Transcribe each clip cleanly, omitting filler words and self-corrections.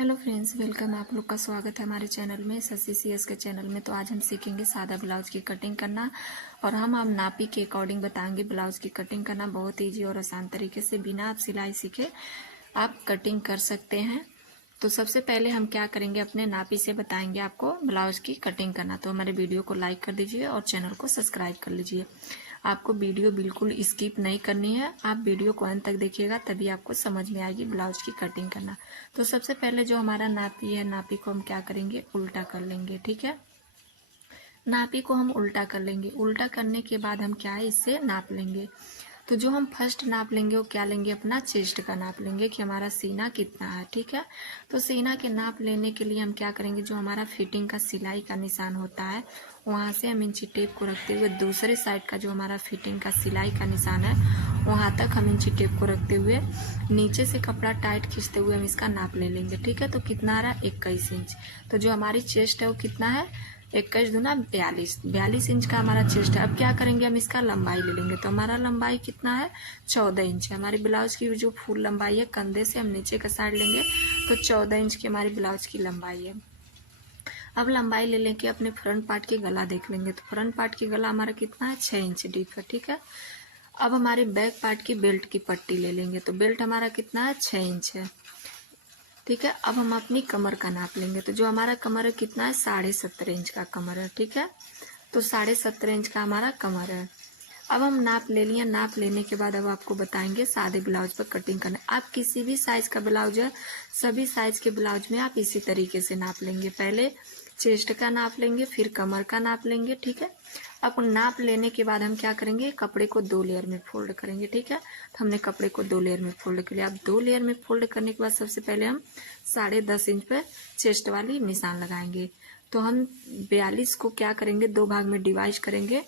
Hello friends, welcome. आप लोग का स्वागत है हमारे चैनल में, शशि सीएस के चैनल में। तो आज हम सीखेंगे सादा ब्लाउज की कटिंग करना और हम नापी के अकॉर्डिंग बताएंगे ब्लाउज की कटिंग करना। बहुत ईजी और आसान तरीके से बिना आप सिलाई सीखे आप कटिंग कर सकते हैं। तो सबसे पहले हम क्या करेंगे, अपने नापी से बताएंगे आपको ब्लाउज की कटिंग करना। तो हमारे वीडियो को लाइक कर दीजिए और चैनल को सब्सक्राइब कर लीजिए। आपको वीडियो बिल्कुल स्किप नहीं करनी है, आप वीडियो को अंत तक देखिएगा, तभी आपको समझ में आएगी ब्लाउज की कटिंग करना। तो सबसे पहले जो हमारा नापी है, नापी को हम क्या करेंगे, उल्टा कर लेंगे। ठीक है, नापी को हम उल्टा कर लेंगे। उल्टा करने के बाद हम क्या है, इससे नाप लेंगे। तो जो हम फर्स्ट नाप लेंगे वो क्या लेंगे, अपना चेस्ट का नाप लेंगे कि हमारा सीना कितना है। ठीक है, तो सीना के नाप लेने के लिए हम क्या करेंगे, जो हमारा फिटिंग का सिलाई का निशान होता है वहाँ से हम इंची टेप को रखते हुए दूसरे साइड का जो हमारा फिटिंग का सिलाई का निशान है वहाँ तक हम इंची टेप को रखते हुए नीचे से कपड़ा टाइट खींचते हुए हम इसका नाप ले लेंगे। ठीक है, तो कितना आ रहा है, 21 इंच। तो जो हमारी चेस्ट है वो कितना है, 21 दूना 42 इंच का हमारा चेस्ट है। अब क्या करेंगे, हम इसका लंबाई ले लेंगे। तो हमारा लंबाई कितना है, 14 इंच है। हमारी ब्लाउज की जो फुल लंबाई है, कंधे से हम नीचे का साइड लेंगे तो 14 इंच की हमारी ब्लाउज की लंबाई है। अब लंबाई ले लेके अपने फ्रंट पार्ट की गला देख लेंगे। तो फ्रंट पार्ट की गला हमारा कितना है, 6 इंच डीप है। ठीक है, अब हमारे बैक पार्ट की बेल्ट की पट्टी ले लेंगे। तो बेल्ट हमारा कितना है, 6 इंच है। ठीक है, अब हम अपनी कमर का नाप लेंगे। तो जो हमारा कमर है कितना है, 17.5 इंच का कमर है। ठीक है, तो 17.5 इंच का हमारा कमर है। अब हम नाप ले लिए। नाप लेने के बाद अब आपको बताएंगे सादे ब्लाउज पर कटिंग करना। आप किसी भी साइज का ब्लाउज है, सभी साइज के ब्लाउज में आप इसी तरीके से नाप लेंगे। पहले चेस्ट का नाप लेंगे, फिर कमर का नाप लेंगे। ठीक है, अब नाप लेने के बाद हम क्या करेंगे, कपड़े को 2 लेयर में फोल्ड करेंगे। ठीक है, तो हमने कपड़े को 2 लेयर में फोल्ड कर लिया। अब 2 लेयर में फोल्ड करने के बाद सबसे पहले हम 10.5 इंच पे चेस्ट वाली निशान लगाएंगे। तो हम 42 को क्या करेंगे, 2 भाग में डिवाइड करेंगे,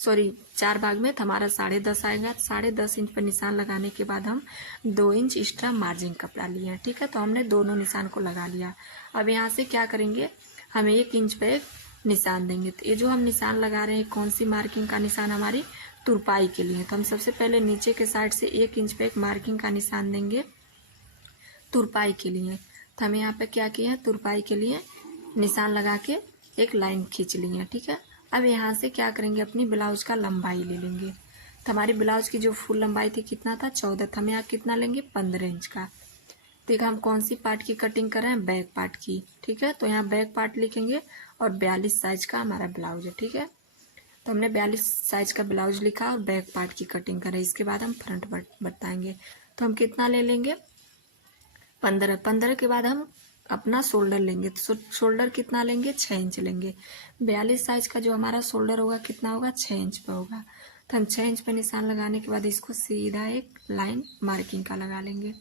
सॉरी 4 भाग में, तो हमारा 10.5 आएगा। 10.5 इंच पर निशान लगाने के बाद हम 2 इंच एक्स्ट्रा मार्जिन कपड़ा लिए हैं। ठीक है, तो हमने दोनों निशान को लगा लिया। अब यहाँ से क्या करेंगे, हम 1 इंच पे एक निशान देंगे। तो ये जो हम निशान लगा रहे हैं, कौन सी मार्किंग का निशान, हमारी तुरपाई के लिए। तो हम सबसे पहले नीचे के साइड से 1 इंच पे एक मार्किंग का निशान देंगे तुरपाई के लिए। तो हम यहाँ पे क्या किए हैं, तुरपाई के लिए निशान लगा के एक लाइन खींच ली है। ठीक है, अब यहाँ से क्या करेंगे, अपनी ब्लाउज का लंबाई ले लेंगे। तो हमारी ब्लाउज की जो फुल लंबाई थी कितना था, 14 था। हम यहाँ कितना लेंगे, 15 इंच का। देखा, हम कौन सी पार्ट की कटिंग कर रहे हैं, बैक पार्ट की। ठीक है, तो यहाँ बैक पार्ट लिखेंगे और 42 साइज का हमारा ब्लाउज है। ठीक है, तो हमने 42 साइज का ब्लाउज लिखा और बैक पार्ट की कटिंग करें। इसके बाद हम फ्रंट बताएंगे। तो हम कितना ले लेंगे, 15 के बाद हम अपना शोल्डर लेंगे। तो शोल्डर कितना लेंगे, 6 इंच लेंगे। 42 साइज का जो हमारा शोल्डर होगा कितना होगा, 6 इंच पे होगा। तो हम 6 इंच पे निशान लगाने के बाद इसको सीधा एक लाइन मार्किंग का लगा लेंगे।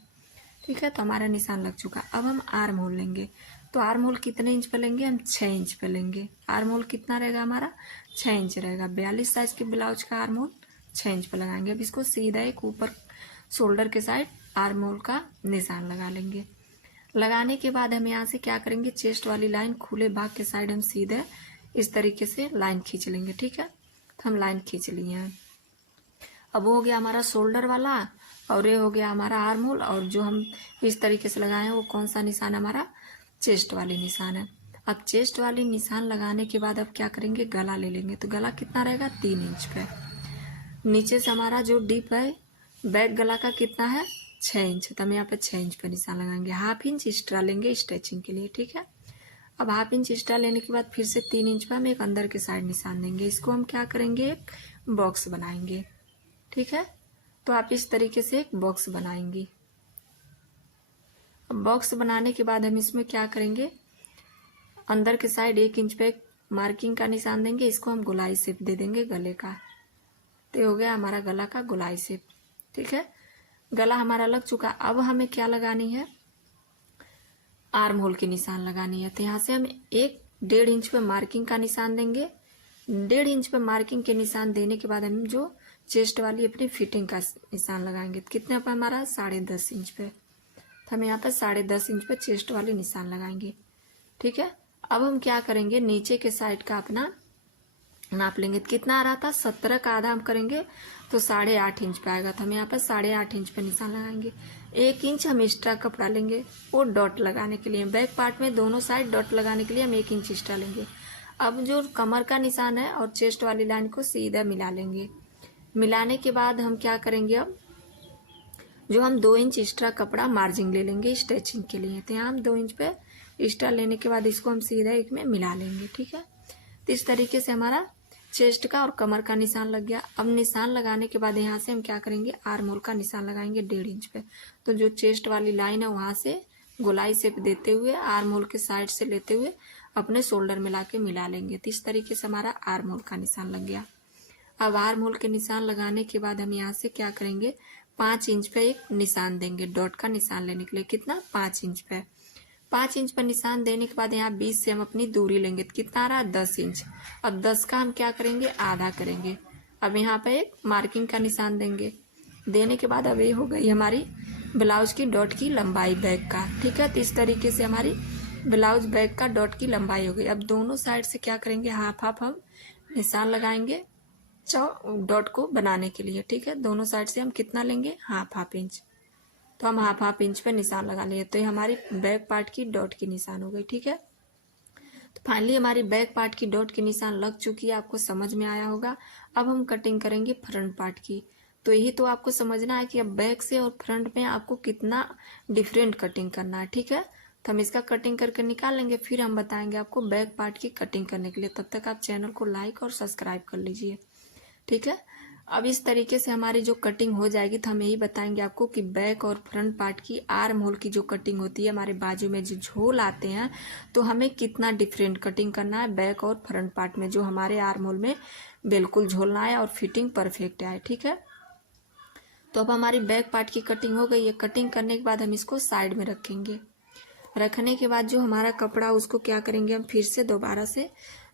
ठीक है, तो हमारा निशान लग चुका। अब हम आर्म होल लेंगे। तो आर्म होल कितने इंच पे लेंगे, हम 6 इंच पे लेंगे। आर्म होल कितना रहेगा हमारा, 6 इंच रहेगा। 42 साइज के ब्लाउज का आर्म होल 6 इंच पे लगाएंगे। अब इसको सीधा एक ऊपर शोल्डर के साइड आर्म होल का निशान लगा लेंगे। लगाने के बाद हम यहाँ से क्या करेंगे, चेस्ट वाली लाइन खुले भाग के साइड हम सीधे इस तरीके से लाइन खींच लेंगे। ठीक है, तो हम लाइन खींच लिए हैं। अब वो हो गया हमारा शोल्डर वाला और ये हो गया हमारा आर्म होल। और जो हम इस तरीके से लगाए हैं वो कौन सा निशान, हमारा चेस्ट वाली निशान है। अब चेस्ट वाली निशान लगाने के बाद अब क्या करेंगे, गला ले लेंगे। तो गला कितना रहेगा, 3 इंच पे। नीचे से हमारा जो डीप है बैक गला का कितना है, 6 इंच। तो हम यहाँ पे 6 इंच पे निशान लगाएंगे। हाफ इंच एक्स्ट्रा लेंगे स्ट्रेचिंग के लिए। ठीक है, अब हाफ इंच एक्स्ट्रा लेने के बाद फिर से 3 इंच पे हम एक अंदर के साइड निशान देंगे। इसको हम क्या करेंगे, एक बॉक्स बनाएंगे। ठीक है, तो आप इस तरीके से एक बॉक्स बनाएंगी। बॉक्स बनाने के बाद हम इसमें क्या करेंगे, अंदर के साइड 1 इंच पे एक मार्किंग का निशान देंगे। इसको हम गोलाई शेप दे देंगे गले का। तो हो गया हमारा गला का गोलाई शेप। ठीक है, गला हमारा लग चुका। अब हमें क्या लगानी है, आर्म होल की निशान लगानी है। तो यहाँ से हम 1.5 इंच पे मार्किंग का निशान देंगे। 1.5 इंच पे मार्किंग के निशान देने के बाद हम जो चेस्ट वाली अपनी फिटिंग का निशान लगाएंगे। तो कितने पे हमारा, 10.5 इंच पे। तो हम यहाँ पे 10.5 इंच पे चेस्ट वाली निशान लगाएंगे। ठीक है, अब हम क्या करेंगे, नीचे के साइड का अपना नाप लेंगे। तो कितना आ रहा था, 17 का आधा हम करेंगे तो 8.5 इंच पे आएगा। तो हम यहाँ पर 8.5 इंच पे निशान लगाएंगे। 1 इंच हम एक्स्ट्रा कपड़ा लेंगे वो डॉट लगाने के लिए। बैक पार्ट में दोनों साइड डॉट लगाने के लिए हम 1 इंच एक्स्ट्रा लेंगे। अब जो कमर का निशान है और चेस्ट वाली लाइन को सीधा मिला लेंगे। मिलाने के बाद हम क्या करेंगे, अब जो हम 2 इंच एक्स्ट्रा कपड़ा मार्जिन ले लेंगे स्ट्रेचिंग के लिए। तो यहाँ हम 2 इंच पे एक्स्ट्रा लेने के बाद इसको हम सीधा एक में मिला लेंगे। ठीक है, तो इस तरीके से हमारा चेस्ट का और कमर का निशान लग गया। अब निशान लगाने के बाद यहाँ से हम क्या करेंगे, आर्म होल का निशान लगाएंगे 1.5 इंच पे। तो जो चेस्ट वाली लाइन है वहां से गोलाई शेप देते हुए आर्म होल के साइड से लेते हुए अपने शोल्डर में लाके मिला लेंगे। तो इस तरीके से हमारा आर्म होल का निशान लग गया। अब आर्म होल के निशान लगाने के बाद हम यहाँ से क्या करेंगे, 5 इंच पे एक निशान देंगे डॉट का निशान लेने के लिए। कितना, 5 इंच पे। 5 इंच पर निशान देने के बाद यहाँ 20 से हम अपनी दूरी लेंगे। तो कितना आ रहा, 10 इंच। अब 10 का हम क्या करेंगे, आधा करेंगे। अब यहाँ पे एक मार्किंग का निशान देंगे। देने के बाद अब ये हो गई हमारी ब्लाउज की डॉट की लंबाई बैक का। ठीक है, तो इस तरीके से हमारी ब्लाउज बैक का डॉट की लंबाई हो गई। अब दोनों साइड से क्या करेंगे, हाफ हाफ हम निशान लगाएंगे डॉट को बनाने के लिए। ठीक है, दोनों साइड से हम कितना लेंगे, हाफ हाफ इंच। तो हम हाफ हाफ इंच पे निशान लगा लिए। तो ये हमारी बैक पार्ट की डॉट की निशान हो गई। ठीक है, तो फाइनली हमारी बैक पार्ट की डॉट की निशान लग चुकी है, आपको समझ में आया होगा। अब हम कटिंग करेंगे फ्रंट पार्ट की। तो यही तो आपको समझना है कि अब बैक से और फ्रंट में आपको कितना डिफरेंट कटिंग करना है। ठीक है, तो हम इसका कटिंग करके निकाल लेंगे, फिर हम बताएंगे आपको बैक पार्ट की कटिंग करने के लिए। तब तक आप चैनल को लाइक और सब्सक्राइब कर लीजिए। ठीक है, अब इस तरीके से हमारी जो कटिंग हो जाएगी तो हम यही बताएंगे आपको कि बैक और फ्रंट पार्ट की आर्म होल की जो कटिंग होती है, हमारे बाजू में जो झोल आते हैं, तो हमें कितना डिफरेंट कटिंग करना है बैक और फ्रंट पार्ट में, जो हमारे आर्म होल में बिल्कुल झोल ना आए और फिटिंग परफेक्ट आए। ठीक है, तो अब हमारी बैक पार्ट की कटिंग हो गई है। कटिंग करने के बाद हम इसको साइड में रखेंगे। रखने के बाद जो हमारा कपड़ा उसको क्या करेंगे, हम फिर से दोबारा से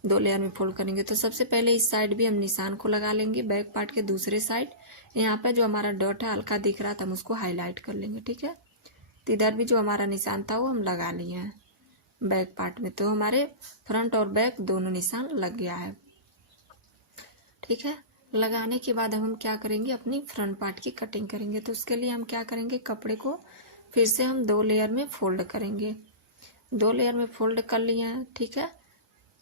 2 लेयर में फोल्ड करेंगे। तो सबसे पहले इस साइड भी हम निशान को लगा लेंगे बैक पार्ट के दूसरे साइड। यहाँ पे जो हमारा डॉट है हल्का दिख रहा था, हम उसको हाईलाइट कर लेंगे। ठीक है, तो इधर भी जो हमारा निशान था वो हम लगा लिए हैं बैक पार्ट में। तो हमारे फ्रंट और बैक दोनों निशान लग गया है। ठीक है, लगाने के बाद हम क्या करेंगे, अपनी फ्रंट पार्ट की कटिंग करेंगे। तो उसके लिए हम क्या करेंगे, कपड़े को फिर से हम 2 लेयर में फोल्ड करेंगे। 2 लेयर में फोल्ड कर लिए हैं। ठीक है,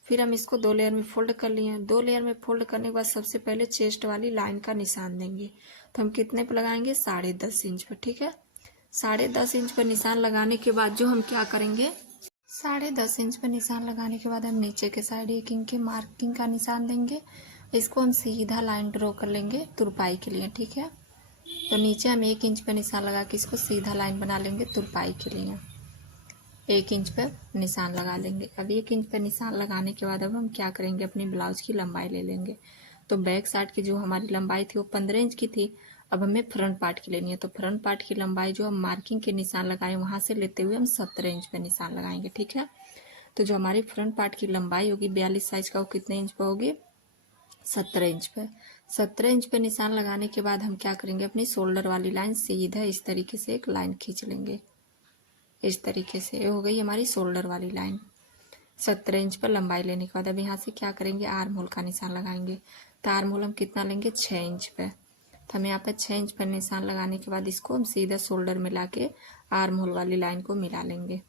फिर हम इसको 2 लेयर में फोल्ड कर लिए हैं। 2 लेयर में फोल्ड करने के बाद सबसे पहले चेस्ट वाली लाइन का निशान देंगे। तो हम कितने पे लगाएंगे, 10.5 इंच पर। ठीक है, 10.5 इंच पर निशान लगाने के बाद जो हम क्या करेंगे, 10.5 इंच पर निशान लगाने के बाद हम नीचे के साइड 1 इंच के मार्किंग का निशान देंगे। इसको हम सीधा लाइन ड्रॉ कर लेंगे तुरपाई के लिए। ठीक है, तो नीचे हम 1 इंच पर निशान लगा के इसको सीधा लाइन बना लेंगे तुरपाई के लिए। 1 इंच पर निशान लगा लेंगे। अब 1 इंच पर निशान लगाने के बाद अब हम क्या करेंगे, अपनी ब्लाउज की लंबाई ले लेंगे। तो बैक साइड की जो हमारी लंबाई थी वो 15 इंच की थी। अब हमें फ्रंट पार्ट की लेनी है। तो फ्रंट पार्ट की लंबाई जो हम मार्किंग के निशान लगाए वहां से लेते हुए हम 17 इंच पे निशान लगाएंगे। ठीक है, तो जो हमारी फ्रंट पार्ट की लंबाई होगी 42 साइज का, वो कितने इंच पे होगी, 17 इंच पे। 17 इंच पे निशान लगाने के बाद हम क्या करेंगे, अपनी शोल्डर वाली लाइन सीधा इस तरीके से एक लाइन खींच लेंगे। इस तरीके से ये हो गई हमारी शोल्डर वाली लाइन। 17 इंच पर लंबाई लेने के बाद अब यहाँ से क्या करेंगे, आर्म होल का निशान लगाएंगे। तो आर्म होल हम कितना लेंगे, 6 इंच पे। तो हम यहाँ पे 6 इंच पर निशान लगाने के बाद इसको हम सीधा शोल्डर में लाके आर्म होल वाली लाइन को मिला लेंगे।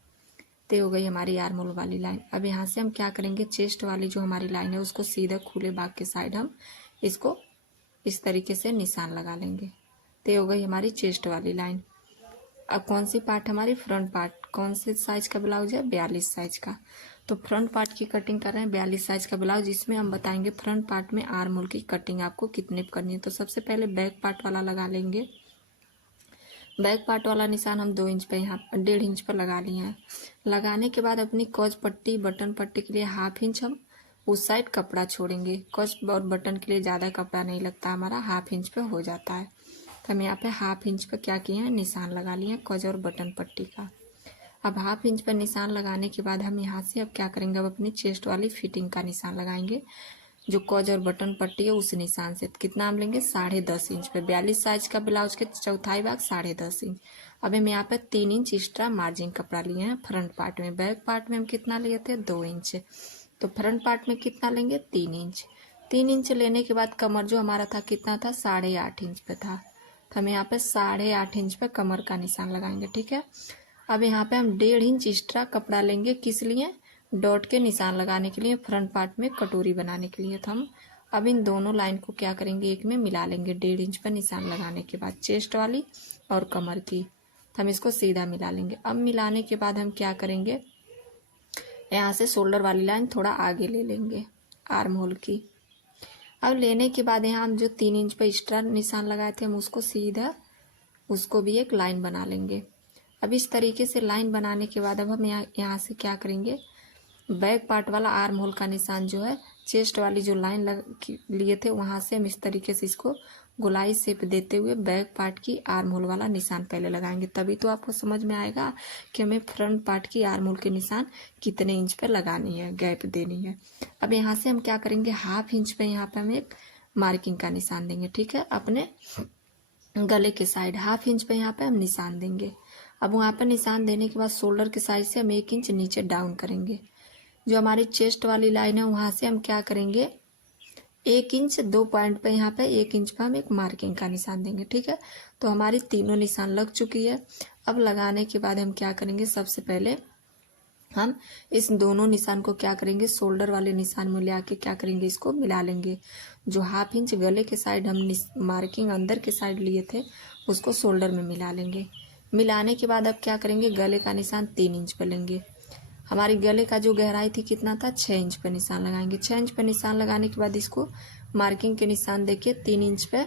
तो हो गई हमारी आर्म होल वाली लाइन। अब यहाँ से हम क्या करेंगे, चेस्ट वाली जो हमारी लाइन है उसको सीधा खुले बाग के साइड हम इसको इस तरीके से निशान लगा लेंगे। तो हो गई हमारी चेस्ट वाली लाइन। अब कौन सी पार्ट, हमारी फ्रंट पार्ट, कौन से साइज का ब्लाउज है, 42 साइज का। तो फ्रंट पार्ट की कटिंग कर रहे हैं 42 साइज का ब्लाउज। इसमें हम बताएंगे फ्रंट पार्ट में आर्म होल की कटिंग आपको कितने करनी है। तो सबसे पहले बैक पार्ट वाला लगा लेंगे। बैक पार्ट वाला निशान हम 2 इंच पे, यहाँ 1.5 इंच पर लगा लिए हैं। लगाने के बाद अपनी कॉज पट्टी, बटन पट्टी के लिए 1/2 इंच हम उस साइड कपड़ा छोड़ेंगे। कॉज और बटन के लिए ज़्यादा कपड़ा नहीं लगता, हमारा 1/2 इंच पे हो जाता है। तो हम यहाँ पे 1/2 इंच पर क्या किए हैं, निशान लगा लिए हैं कॉज और बटन पट्टी का। अब 1/2 इंच पर निशान लगाने के बाद हम यहाँ से अब क्या करेंगे, अब अपनी चेस्ट वाली फिटिंग का निशान लगाएंगे। जो कॉज और बटन पट्टी है उस निशान से कितना हम लेंगे, 10.5 इंच पे। 42 साइज का ब्लाउज के चौथाई भाग 10.5 इंच। अब हम यहाँ पे 3 इंच एक्स्ट्रा मार्जिन कपड़ा लिए हैं फ्रंट पार्ट में। बैक पार्ट में हम कितना लिए थे, 2 इंच। तो फ्रंट पार्ट में कितना लेंगे, 3 इंच। 3 इंच लेने के बाद कमर जो हमारा था कितना था, 8.5 इंच पे था। हम यहाँ पे 8.5 इंच पे कमर का निशान लगाएंगे। ठीक है, अब यहाँ पे हम 1.5 इंच एक्स्ट्रा कपड़ा लेंगे। किस लिए? डॉट के निशान लगाने के लिए, फ्रंट पार्ट में कटोरी बनाने के लिए। तो हम अब इन दोनों लाइन को क्या करेंगे, एक में मिला लेंगे। 1.5 इंच पर निशान लगाने के बाद चेस्ट वाली और कमर की, तो हम इसको सीधा मिला लेंगे। अब मिलाने के बाद हम क्या करेंगे, यहाँ से शोल्डर वाली लाइन थोड़ा आगे ले लेंगे, आर्म होल की। अब लेने के बाद यहाँ हम जो 3 इंच पर एक्स्ट्रा निशान लगाए थे, हम उसको सीधा उसको भी एक लाइन बना लेंगे। अब इस तरीके से लाइन बनाने के बाद अब हम यहाँ से क्या करेंगे, बैक पार्ट वाला आर्म होल का निशान जो है, चेस्ट वाली जो लाइन लिए थे वहाँ से हम इस तरीके से इसको गोलाई शेप देते हुए बैक पार्ट की आर्म होल वाला निशान पहले लगाएंगे। तभी तो आपको समझ में आएगा कि हमें फ्रंट पार्ट की आर्म होल के निशान कितने इंच पर लगानी है, गैप देनी है। अब यहाँ से हम क्या करेंगे, 1/2 इंच पे यहाँ पे हम एक मार्किंग का निशान देंगे। ठीक है, अपने गले के साइड 1/2 इंच पे यहाँ पे हम निशान देंगे। अब वहाँ पर निशान देने के बाद शोल्डर के साइड से हम 1 इंच नीचे डाउन करेंगे। जो हमारी चेस्ट वाली लाइन है वहाँ से हम क्या करेंगे, 1 इंच 2 पॉइंट पे यहाँ पे 1 इंच पे हम एक मार्किंग का निशान देंगे। ठीक है, तो हमारी तीनों निशान लग चुकी है। अब लगाने के बाद हम क्या करेंगे, सबसे पहले हम इस दोनों निशान को क्या करेंगे, शोल्डर वाले निशान में ले आके क्या करेंगे, इसको मिला लेंगे। जो 1/2 इंच गले के साइड हम मार्किंग अंदर के साइड लिए थे उसको शोल्डर में मिला लेंगे। मिलाने के बाद अब क्या करेंगे, गले का निशान 3 इंच पे लेंगे। हमारी गले का जो गहराई थी कितना था, 6 इंच पे निशान लगाएंगे। 6 इंच पे निशान लगाने के बाद इसको मार्किंग के निशान देके 3 इंच पे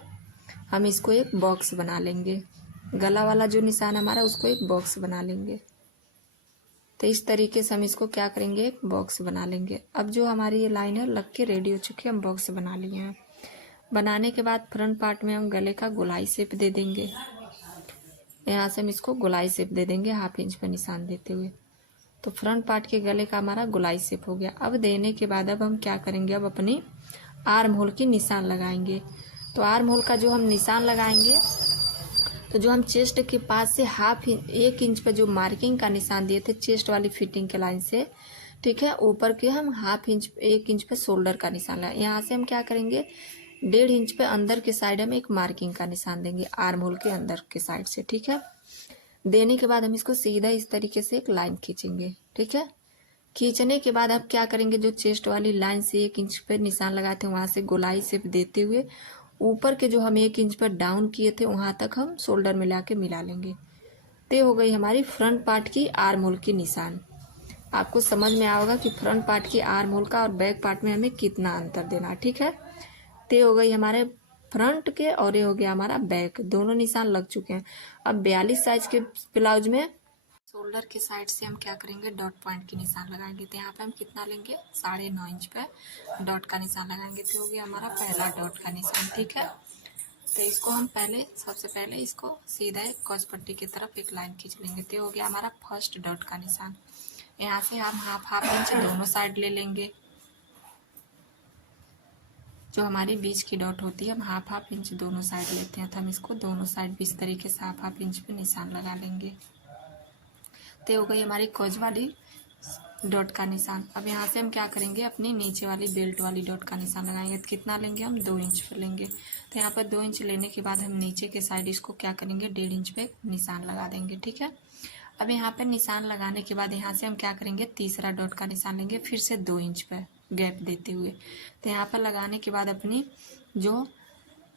हम इसको एक बॉक्स बना लेंगे। गला वाला जो निशान हमारा उसको एक बॉक्स बना लेंगे। तो इस तरीके से हम इसको क्या करेंगे, एक बॉक्स बना लेंगे। अब जो हमारी ये लाइन है लग के रेडी हो चुकी है, हम बॉक्स बना लिए हैं। बनाने के बाद फ्रंट पार्ट में हम गले का गोलाई शेप दे देंगे। यहाँ से हम इसको गोलाई शेप दे देंगे 1/2 इंच पे निशान देते हुए। तो फ्रंट पार्ट के गले का हमारा गोलाई शेप हो गया। अब देने के बाद अब हम क्या करेंगे, अब अपनी आर्म होल की निशान लगाएंगे। तो आर्म होल का जो हम निशान लगाएंगे, तो जो हम चेस्ट के पास से 1 इंच पे जो मार्किंग का निशान दिए थे चेस्ट वाली फिटिंग के लाइन से, ठीक है, ऊपर के हम 1 इंच पे शोल्डर का निशान लगाए। यहाँ से हम क्या करेंगे, 1.5 इंच पे अंदर के साइड हम एक मार्किंग का निशान देंगे आर्म होल के अंदर के साइड से। ठीक है, देने के बाद हम इसको सीधा इस तरीके से एक लाइन खींचेंगे। ठीक है, खींचने के बाद अब क्या करेंगे, जो चेस्ट वाली लाइन से 1 इंच पे निशान लगाए थे वहां से गोलाई शेप देते हुए ऊपर के जो हम 1 इंच पर डाउन किए थे वहां तक हम शोल्डर में लाके मिला लेंगे। तो हो गई हमारी फ्रंट पार्ट की आर्म होल की निशान। आपको समझ में आएगा कि फ्रंट पार्ट की आर्म होल का और बैक पार्ट में हमें कितना अंतर देना। ठीक है, तो हो गई हमारे फ्रंट के और ये हो गया हमारा बैक, दोनों निशान लग चुके हैं। अब 42 साइज के ब्लाउज में शोल्डर के साइड से हम क्या करेंगे, डॉट पॉइंट की निशान लगाएंगे। तो यहाँ पे हम कितना लेंगे, 9.5 इंच पे डॉट का निशान लगाएंगे। तो हो गया हमारा पहला डॉट का निशान। ठीक है, तो इसको हम सबसे पहले इसको सीधा एक कॉज पट्टी की तरफ एक लाइन खींच लेंगे। तो हो गया हमारा फर्स्ट डॉट का निशान। यहाँ से हम हाफ इंच दोनों साइड ले लेंगे। जो हमारी बीच की डॉट होती है हम हाफ इंच दोनों साइड लेते हैं। तो हम इसको दोनों साइड भी इस तरीके से हाफ इंच पे निशान लगा लेंगे। तो हो गई हमारी कोज वाली डॉट का निशान। अब यहाँ से हम क्या करेंगे, अपनी नीचे वाली बेल्ट वाली डॉट का निशान लगाएंगे। तो कितना लेंगे, हम 2 इंच पे लेंगे। तो यहाँ पर 2 इंच लेने के बाद हम नीचे के साइड इसको क्या करेंगे, 1.5 इंच पे निशान लगा देंगे। ठीक है, अब यहाँ पे निशान लगाने के बाद यहाँ से हम क्या करेंगे, तीसरा डॉट का निशान लेंगे, फिर से 2 इंच पे गैप देते हुए। तो यहाँ पर लगाने के बाद अपनी जो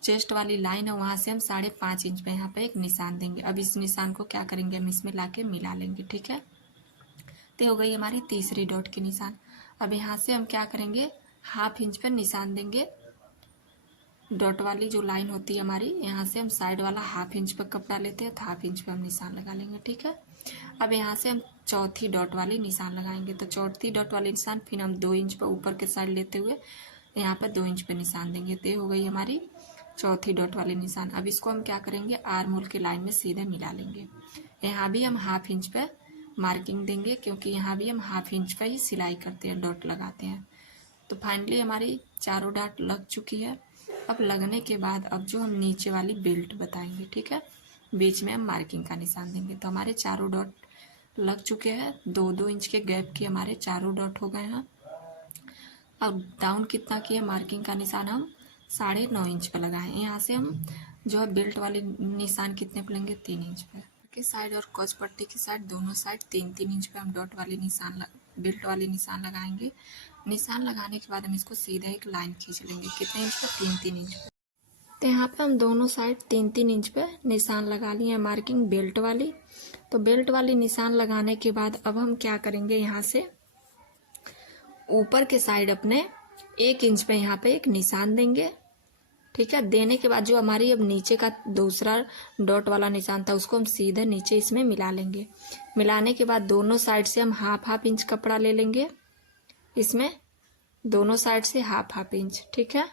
चेस्ट वाली लाइन है वहाँ से हम 5.5 इंच पे यहाँ पे एक निशान देंगे। अब इस निशान को क्या करेंगे, हम इसमें लाके मिला लेंगे। ठीक है, तो हो गई हमारी तीसरी डॉट की निशान। अब यहाँ से हम क्या करेंगे, हाफ इंच पे निशान देंगे। डॉट वाली जो लाइन होती है हमारी, यहाँ से हम साइड वाला हाफ इंच पर कपड़ा लेते हैं, तो हाफ इंच पे हम निशान लगा लेंगे। ठीक है, अब यहाँ से हम चौथी डॉट वाली निशान लगाएंगे। तो चौथी डॉट वाली निशान फिर हम 2 इंच पर ऊपर के साइड लेते हुए यहाँ पर 2 इंच पे निशान देंगे। तो हो गई हमारी चौथी डॉट वाली निशान। अब इसको हम क्या करेंगे, आर्म होल के लाइन में सीधे मिला लेंगे। यहाँ भी हम हाफ इंच पे मार्किंग देंगे, क्योंकि यहाँ भी हम हाफ इंच का ही सिलाई करते हैं, डॉट लगाते हैं। तो फाइनली हमारी चारों डॉट लग चुकी है। अब लगने के बाद अब जो हम नीचे वाली बेल्ट बताएंगे। ठीक है, बीच में हम मार्किंग का निशान देंगे। तो हमारे चारों डॉट लग चुके हैं, 2-2 इंच के गैप के हमारे चारों डॉट हो गए हैं। अब डाउन कितना किया, मार्किंग का निशान हम 9.5 इंच पर लगाए। यहाँ से हम जो है बेल्ट वाले निशान कितने पे लेंगे, 3 इंच पे के साइड और कॉज पट्टी की साइड दोनों साइड 3-3 इंच पे हम डॉट वाले निशान बेल्ट वाले निशान लगाएंगे। निशान लगाने के बाद हम इसको सीधा एक लाइन खींच लेंगे, कितने इंच पे, 3-3 इंच पे। तो यहाँ पे हम दोनों साइड 3-3 इंच पे निशान लगा लिए मार्किंग बेल्ट वाली। तो बेल्ट वाली निशान लगाने के बाद अब हम क्या करेंगे, यहाँ से ऊपर के साइड अपने 1 इंच पे यहाँ पे एक निशान देंगे। ठीक है, देने के बाद जो हमारी अब नीचे का दूसरा डॉट वाला निशान था उसको हम सीधे नीचे इसमें मिला लेंगे। मिलाने के बाद दोनों साइड से हम हाफ इंच कपड़ा ले लेंगे, इसमें दोनों साइड से हाफ इंच। ठीक है,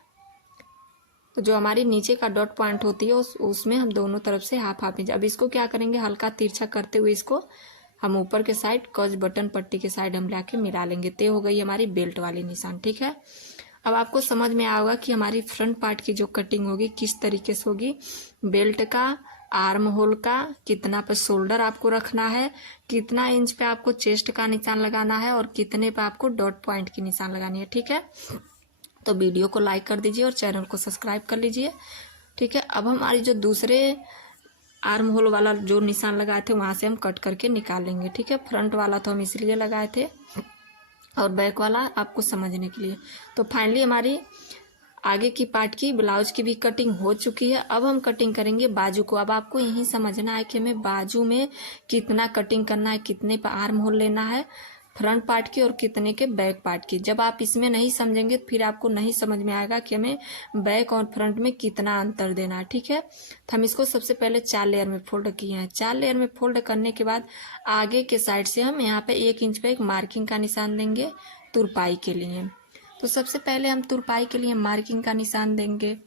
तो जो हमारी नीचे का डॉट पॉइंट होती है उसमें हम दोनों तरफ से हाफ इंच। अब इसको क्या करेंगे, हल्का तिरछा करते हुए इसको हम ऊपर के साइड कज बटन पट्टी के साइड हम लाके मिला लेंगे। ते हो गई हमारी बेल्ट वाली निशान। ठीक है, अब आपको समझ में आएगा कि हमारी फ्रंट पार्ट की जो कटिंग होगी किस तरीके से होगी। बेल्ट का, आर्म होल का, कितना पे शोल्डर आपको रखना है, कितना इंच पे आपको चेस्ट का निशान लगाना है और कितने पे आपको डॉट पॉइंट की निशान लगानी है। ठीक है, तो वीडियो को लाइक कर दीजिए और चैनल को सब्सक्राइब कर लीजिए। ठीक है, अब हमारी जो दूसरे आर्म होल वाला जो निशान लगाए थे वहां से हम कट करके निकाल लेंगे। ठीक है, फ्रंट वाला तो हम इसलिए लगाए थे और बैक वाला आपको समझने के लिए। तो फाइनली हमारी आगे की पार्ट की ब्लाउज की भी कटिंग हो चुकी है। अब हम कटिंग करेंगे बाजू को। अब आपको यही समझना है कि हमें बाजू में कितना कटिंग करना है, कितने पर आर्म होल लेना है फ्रंट पार्ट की और कितने के बैक पार्ट की। जब आप इसमें नहीं समझेंगे फिर आपको नहीं समझ में आएगा कि हमें बैक और फ्रंट में कितना अंतर देना है। ठीक है, तो हम इसको सबसे पहले 4 लेयर में फोल्ड किए हैं। 4 लेयर में फोल्ड करने के बाद आगे के साइड से हम यहाँ पे 1 इंच पे एक मार्किंग का निशान देंगे तुरपाई के लिए। तो सबसे पहले हम तुरपाई के लिए मार्किंग का निशान देंगे।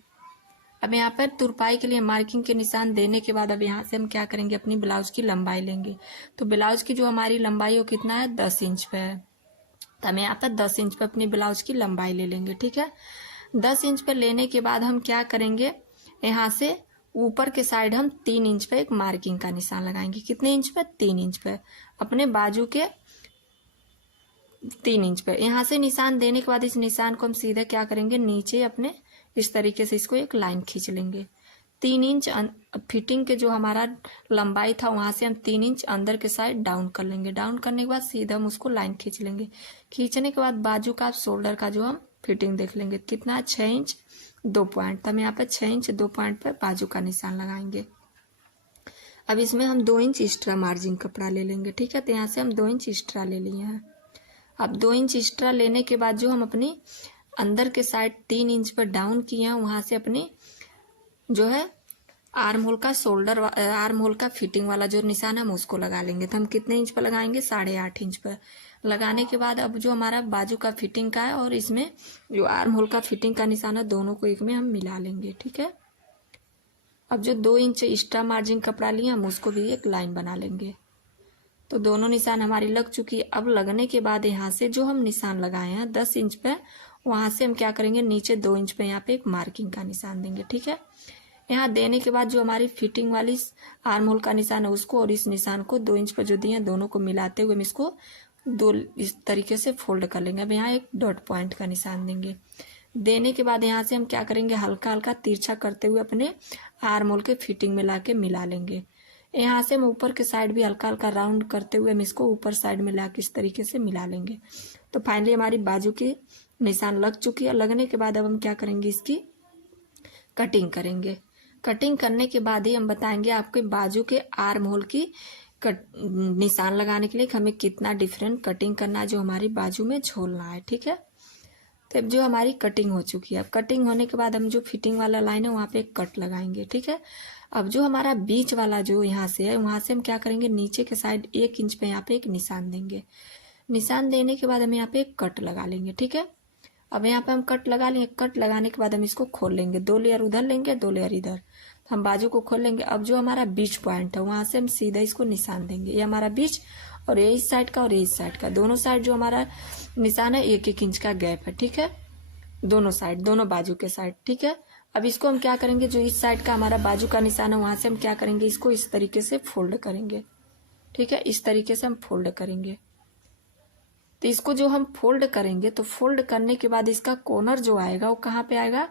अब यहाँ पर तुरपाई के लिए मार्किंग के निशान देने के बाद अब यहाँ से हम क्या करेंगे, अपनी ब्लाउज की लंबाई लेंगे। तो ब्लाउज की जो हमारी लंबाई वो कितना है, 10 इंच पे है। तो हम यहाँ पर 10 इंच पे अपनी ब्लाउज की लंबाई ले लेंगे। ठीक है, 10 इंच पे लेने के बाद हम क्या करेंगे, यहाँ से ऊपर के साइड हम 3 इंच पे एक मार्किंग का निशान लगाएंगे। कितने इंच पे, 3 इंच पे, अपने बाजू के 3 इंच पे। यहाँ से निशान देने के बाद इस निशान को हम सीधे क्या करेंगे, नीचे अपने इस तरीके से इसको एक लाइन खींच लेंगे। 3 इंच फिटिंग के जो हमारा लंबाई था वहां से हम 3 इंच अंदर के साइड डाउन कर लेंगे। डाउन करने के बाद सीधा हम उसको लाइन खींच लेंगे। खींचने के बाद बाजू का शोल्डर का जो हम फिटिंग देख लेंगे कितना, 6 इंच 2 पॉइंट। तो हम यहाँ पे 6 इंच 2 पॉइंट पर बाजू का निशान लगाएंगे। अब इसमें हम 2 इंच एक्स्ट्रा मार्जिन कपड़ा ले लेंगे। ठीक है, तो यहाँ से हम 2 इंच एक्स्ट्रा ले लिए हैं। अब 2 इंच एक्स्ट्रा लेने के बाद जो हम अपनी अंदर के साइड 3 इंच पर डाउन किए हैं वहां से अपनी जो है आर्म होल का शोल्डर आर्म होल का फिटिंग वाला जो निशान है हम उसको लगा लेंगे। तो हम कितने इंच पर लगाएंगे, 8.5 इंच पर। लगाने के बाद अब जो हमारा बाजू का फिटिंग का है और इसमें जो आर्म होल का फिटिंग का निशान है दोनों को एक में हम मिला लेंगे। ठीक है, अब जो 2 इंच एक्स्ट्रा मार्जिन कपड़ा लिए हम उसको भी एक लाइन बना लेंगे। तो दोनों निशान हमारी लग चुकी है। अब लगने के बाद यहाँ से जो हम निशान लगाए हैं 10 इंच पे, वहां से हम क्या करेंगे, नीचे 2 इंच पे यहाँ पे एक मार्किंग का निशान देंगे। ठीक है, यहाँ देने के बाद जो हमारी फिटिंग वाली आर्म होल का निशान है उसको और इस निशान को 2 इंच पे जो दिए हैं दोनों को मिलाते हुए हम इसको इस तरीके से फोल्ड कर लेंगे। अब यहाँ एक डॉट पॉइंट का निशान देंगे। देने के बाद यहाँ से हम क्या करेंगे, हल्का हल्का तिरछा करते हुए अपने आर्म होल के फिटिंग में लाके मिला लेंगे। यहाँ से हम ऊपर के साइड भी हल्का हल्का राउंड करते हुए हम इसको ऊपर साइड में लाके इस तरीके से मिला लेंगे। तो फाइनली हमारी बाजू की निशान लग चुकी है। लगने के बाद अब हम क्या करेंगे, इसकी कटिंग करेंगे। कटिंग करने के बाद ही हम बताएंगे आपके बाजू के आर्म होल की निशान लगाने के लिए हमें कितना डिफरेंट कटिंग करना है, जो हमारी बाजू में झोलना है। ठीक है, तो अब जो हमारी कटिंग हो चुकी है, अब कटिंग होने के बाद हम जो फिटिंग वाला लाइन है वहाँ पे एक कट लगाएंगे। ठीक है, अब जो हमारा बीच वाला जो यहाँ से है वहां से हम क्या करेंगे, नीचे के साइड 1 इंच पे यहाँ पे एक निशान देंगे। निशान देने के बाद हम यहाँ पे एक कट लगा लेंगे। ठीक है, अब यहाँ पे हम कट लगा लेंगे। कट लगाने के बाद हम इसको खोल लेंगे, 2 लेयर उधर लेंगे 2 लेयर इधर। तो हम बाजू को खोल लेंगे। अब जो हमारा बीच पॉइंट है वहां से हम सीधा इसको निशान देंगे। ये हमारा बीच और ये इस साइड का और ये इस साइड का, दोनों साइड जो हमारा निशान है 1-1 इंच का गैप है। ठीक है, दोनों साइड, दोनों बाजू के साइड। ठीक है, अब इसको हम क्या करेंगे, जो इस साइड का हमारा बाजू का निशान है वहां से हम क्या करेंगे, इसको इस तरीके से फोल्ड करेंगे। ठीक है, इस तरीके से हम फोल्ड करेंगे। तो इसको जो हम फोल्ड करेंगे तो फोल्ड करने के बाद इसका कॉर्नर जो आएगा वो कहाँ पे आएगा,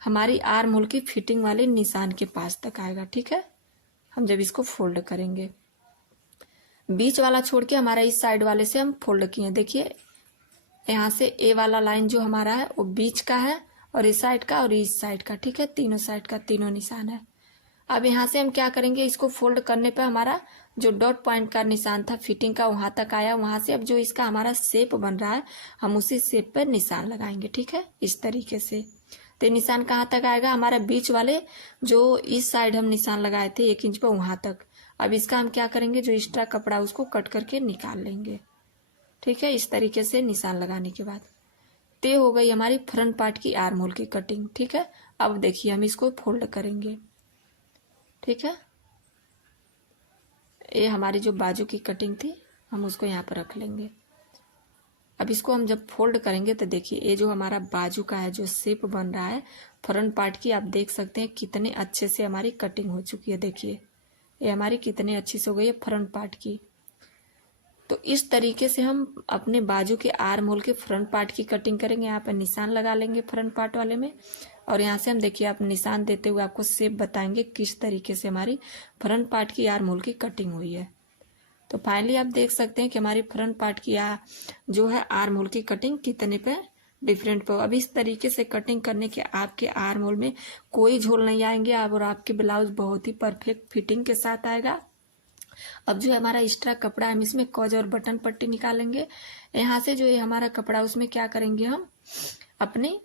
हमारी आर्म होल की फिटिंग वाले निशान के पास तक आएगा। ठीक है, हम जब इसको फोल्ड करेंगे, बीच वाला छोड़ के हमारा इस साइड वाले से हम फोल्ड किए। देखिए यहाँ से ए वाला लाइन जो हमारा है वो बीच का है और इस साइड का और इस साइड का। ठीक है, तीनों साइड का तीनों निशान है। अब यहाँ से हम क्या करेंगे, इसको फोल्ड करने पे हमारा जो डॉट पॉइंट का निशान था फिटिंग का वहां तक आया। वहां से अब जो इसका हमारा शेप बन रहा है हम उसी शेप पर निशान लगाएंगे। ठीक है, इस तरीके से। तो निशान कहाँ तक आएगा, हमारा बीच वाले जो इस साइड हम निशान लगाए थे 1 इंच पर वहां तक। अब इसका हम क्या करेंगे, जो एक्स्ट्रा कपड़ा उसको कट करके निकाल लेंगे। ठीक है, इस तरीके से निशान लगाने के बाद ते हो गई हमारी फ्रंट पार्ट की आर्म होल की कटिंग। ठीक है, अब देखिए हम इसको फोल्ड करेंगे। ठीक है, ये हमारी जो बाजू की कटिंग थी हम उसको यहाँ पर रख लेंगे। अब इसको हम जब फोल्ड करेंगे तो देखिए ये जो हमारा बाजू का है जो शेप बन रहा है फ्रंट पार्ट की, आप देख सकते हैं कितने अच्छे से हमारी कटिंग हो चुकी है। देखिए ये हमारी कितने अच्छी से हो गई है फ्रंट पार्ट की। तो इस तरीके से हम अपने बाजू के आर्म होल के फ्रंट पार्ट की कटिंग करेंगे। यहाँ पर निशान लगा लेंगे फ्रंट पार्ट वाले में और यहाँ से हम देखिए आप निशान देते हुए आपको शेप बताएंगे किस तरीके से हमारी फ्रंट पार्ट की आर्म होल की कटिंग हुई है। तो फाइनली आप देख सकते हैं कि हमारी फ्रंट पार्ट की जो है आर्म होल की कटिंग कितने पे डिफरेंट पे। अब इस तरीके से कटिंग करने के आपके आर्म होल में कोई झोल नहीं आएंगे और आपके ब्लाउज बहुत ही परफेक्ट फिटिंग के साथ आएगा। अब जो हमारा एक्स्ट्रा कपड़ा है हम इसमें कॉज और बटन पट्टी निकालेंगे। यहाँ से जो ये हमारा कपड़ा उसमें क्या करेंगे, हम अपने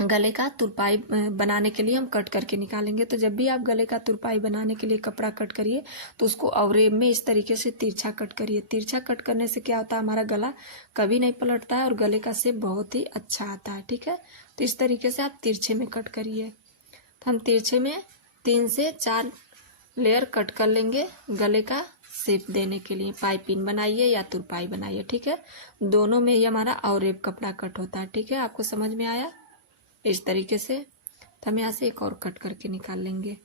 गले का तुरपाई बनाने के लिए हम कट करके निकालेंगे। तो जब भी आप गले का तुरपाई बनाने के लिए कपड़ा कट करिए तो उसको अवरेब में इस तरीके से तिरछा कट करिए। तिरछा कट करने से क्या होता है, हमारा गला कभी नहीं पलटता है और गले का शेप बहुत ही अच्छा आता है। ठीक है, तो इस तरीके से आप तिरछे में कट करिए। तो हम तिरछे में 3 से 4 लेयर कट कर लेंगे गले का शेप देने के लिए। पाइपिंग बनाइए या तुरपाई बनाइए। ठीक है, दोनों में ही हमारा अवरेब कपड़ा कट होता है। ठीक है, आपको समझ में आया इस तरीके से। तो हम यहाँ से एक और कट करके निकाल लेंगे।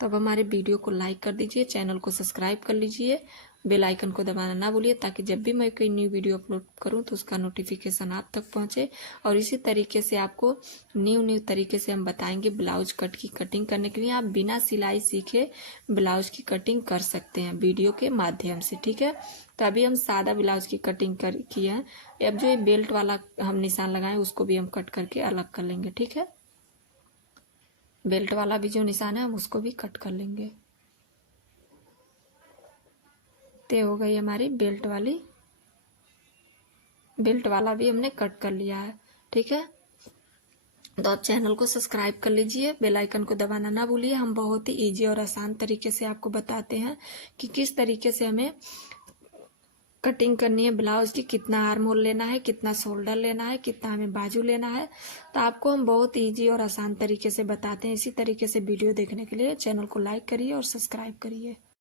तो अब हमारे वीडियो को लाइक कर दीजिए, चैनल को सब्सक्राइब कर लीजिए, बेल आइकन को दबाना ना भूलिए ताकि जब भी मैं कोई न्यू वीडियो अपलोड करूं तो उसका नोटिफिकेशन आप तक पहुंचे। और इसी तरीके से आपको न्यू तरीके से हम बताएंगे ब्लाउज कट की कटिंग करने के लिए। आप बिना सिलाई सीखे ब्लाउज की कटिंग कर सकते हैं वीडियो के माध्यम से। ठीक है, तो अभी हम सादा ब्लाउज की कटिंग की है। अब जो ये बेल्ट वाला हम निशान लगाए उसको भी हम कट करके अलग कर लेंगे। ठीक है, बेल्ट वाला भी जो निशान है हम उसको भी कट कर लेंगे। ते हो गई हमारी बेल्ट वाला भी हमने कट कर लिया है। ठीक है, तो आप चैनल को सब्सक्राइब कर लीजिए, बेल आइकन को दबाना ना भूलिए। हम बहुत ही इजी और आसान तरीके से आपको बताते हैं कि किस तरीके से हमें कटिंग करनी है ब्लाउज की, कितना आर्म होल लेना है, कितना शोल्डर लेना है, कितना हमें बाजू लेना है। तो आपको हम बहुत इजी और आसान तरीके से बताते हैं। इसी तरीके से वीडियो देखने के लिए चैनल को लाइक करिए और सब्सक्राइब करिए।